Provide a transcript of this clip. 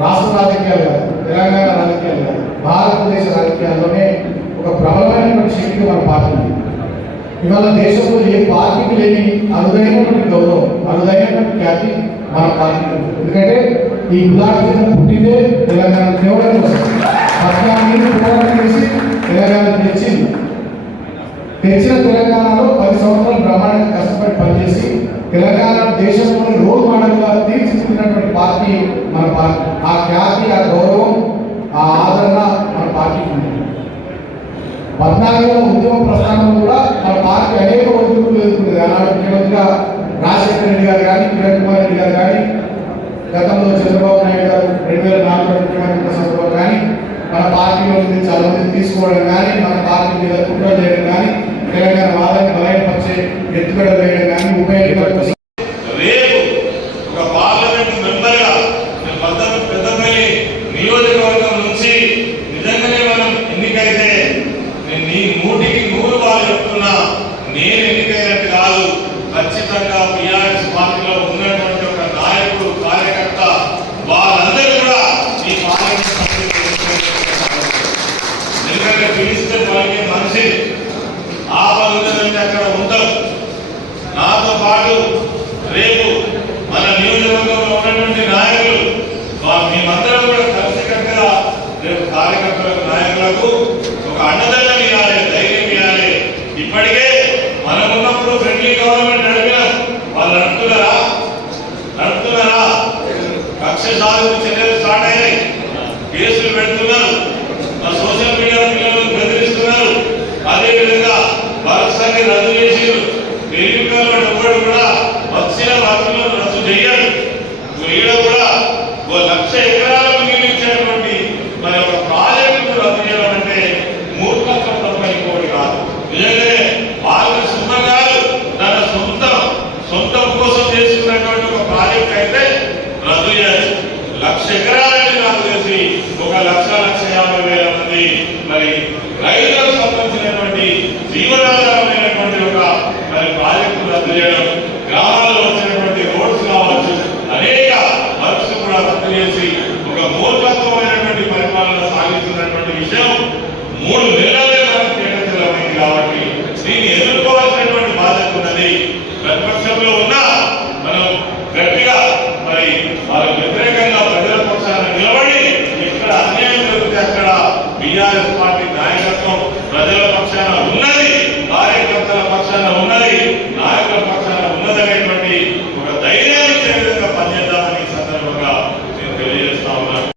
రాష్ట్ర రాజకీయాలు కాదు తెలంగాణ రాజకీయాలు కాదు భారతదేశ రాజకీయాల్లోనే ఒక ప్రబలమైనటువంటి శక్తి మన పార్టీ ఇవాళ దేశంలో ఏ పార్టీకి లేని అరుదైనటువంటి గౌరవం అరుదైనటువంటి ఖ్యాతి మన పార్టీ ఎందుకంటే ఈ గులాబీ పుట్టిందే తెలంగాణ తేవడం పథకాన్ని తెలంగాణ తెచ్చింది. తెచ్చిన తెలంగాణలో పది సంవత్సరాలు బ్రహ్మాండంగా కష్టపడి పనిచేసి తెలంగాణ దేశంలోని రోల్ మోడల్ మోడల్గా తీర్చిదిద్దినటువంటి పార్టీ మన పార్టీ. ఆ ఖ్యాతి ఆ గౌరవం ఆ ఆదరణ మన పార్టీకి ఉంది. పద్నాలుగులో ఉద్యమ ప్రస్థానం కూడా మన పార్టీ అనేక ఒడిదుడుకులు ఎదుర్కొంది. ఆనాడు ముఖ్యమంత్రిగా రాజశేఖర రెడ్డి గారు కానీ కిరణ్ కుమార్ రెడ్డి గారు కానీ గతంలో చంద్రబాబు నాయుడు గారు రెండు వేల నాలుగులో ముఖ్యమంత్రి ఉన్న సందర్భంలో కానీ మన పార్టీలో నుంచి చాలా మంది తీసుకోవడం కానీ మన పార్టీ మీద కుట్ర చేయడం కానీ తెలంగాణ వాదాన్ని బలహీనపరిచే ఎత్తుగడ నియోజకవర్గం నుంచి నిజంగానే మనం ఎన్నికైతే నేను నీ నూటికి నూరు వాళ్ళు చెప్తున్నా నేను ఎన్నికైనట్టు కాదు. ఖచ్చితంగా బీఆర్ఎస్ పార్టీలో ఉన్నటువంటి ఒక నాయకుడు కార్యకర్త వాళ్ళందరూ కూడా ఈ పార్టీ ఎందుకంటే పిలిస్తే వాళ్ళకి మనిషి ఆపదుందంటే అక్కడ ఉంటాం నాతో పాటు రేపు మన నియోజకవర్గంలో ఉన్నటువంటి నాయకులు వా- మేమందరం కూడా కలిసికట్టుగా రేపు కార్యకర్తలకు నాయకులకు ఒక అండదండలు ఇవ్వాలి ధైర్యం ఇవ్వాలి. ఇప్పటికే మనం ఉన్నప్పుడు ఫ్రెండ్లీ గవర్నమెంట్ నడిపిన వాళ్ళు నడుపుతున్నారా? నడుపుతున్నారా? కక్ష సాధన చర్యలు స్టార్ట్ అయ్యాయి కేసులు పెడుతున్నారు. సోషల్ మీడియా పిల్లలను బెదిరిస్తున్నారు. అదేవిధంగా వరుసని రద్దు చేసి ఎన్నికల్లో కూడా వచ్చిన వాటిలో రద్దు చేయాలి. ఈడ కూడా ఓ లక్ష ఎకరాలకు నిర్మించేటువంటి మరి ఒక ప్రాజెక్టు రద్దు చేయడం అంటే మూర్ఖత్వం తప్ప ఇంకోటి కాదు నిజంగానే వాళ్ళ సొంతం కాదు తన సొంతం సొంతం కోసం చేసుకున్నటువంటి ఒక ప్రాజెక్ట్ అయితే రద్దు చేయాలి లక్ష ఎకరాలని నాకు తెలిసి ఒక లక్ష లక్ష యాభై వేల మంది మరి రైతులకు సంబంధించినటువంటి జీవనాధారమైనటువంటి ఒక మరి ప్రాజెక్టు రద్దు చేయడం గ్రామాల్లో వచ్చినటువంటి రోడ్స్ కావచ్చు అనేక వర్క్స్ కూడా రద్దు చేసి ఒక మూర్ఖత్వమైనటువంటి పరిపాలన సాగిస్తున్నటువంటి విషయం మూడు నెలలే మనకు కేటాయించడమైంది కాబట్టి దీన్ని ఎదుర్కోవాల్సినటువంటి బాధ్యత ఉన్నది. ప్రతిపక్షంలో ఉన్న మనం గట్టిగా మరి వాళ్ళకి వ్యతిరేకంగా ప్రజల పక్షాన నిలబడి ఎక్కడ అన్యాయం జరిగితే అక్కడ బీఆర్ఎస్ పార్టీ నాయకత్వం ప్రజల పక్షాన ఉన్నది భార్య పక్షాన ఉన్నది. ಸಹೋದರ